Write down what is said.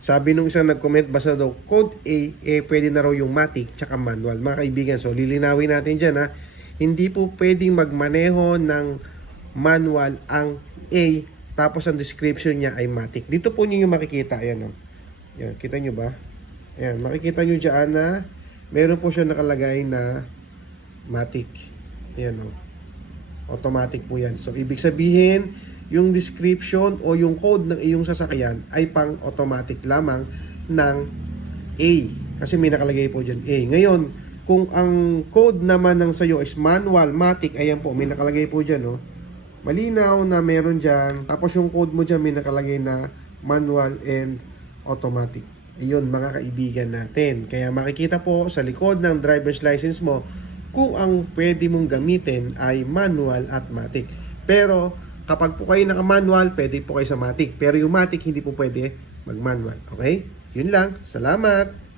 Sabi nung isang nag-comment, basta daw code A, pwede na raw yung matic tsaka manual. Mga kaibigan, so lilinawin natin dyan ha. Hindi po pwedeng magmaneho ng manual ang A, tapos ang description niya ay matic. Dito po niyo yung makikita, ayan o. Yan, kita nyo ba? Ayan, makikita nyo dyan na meron po siya nakalagay na matic. Ayan o. Automatic po yan. So, ibig sabihin, yung description o yung code ng iyong sasakyan ay pang automatic lamang ng A. Kasi may nakalagay po dyan A. Ngayon, kung ang code naman ng sayo is manual, matic, ayan po, may nakalagay po dyan, no? Malinaw na meron dyan. Tapos yung code mo dyan, may nakalagay na manual and automatic. Ayun, mga kaibigan natin. Kaya makikita po sa likod ng driver's license mo kung ang pwede mong gamitin ay manual at matic. Pero kapag po kayo naka-manual, pwede po kayo sa matic. Pero yung matic, hindi po pwede mag-manual. Okay? Yun lang. Salamat!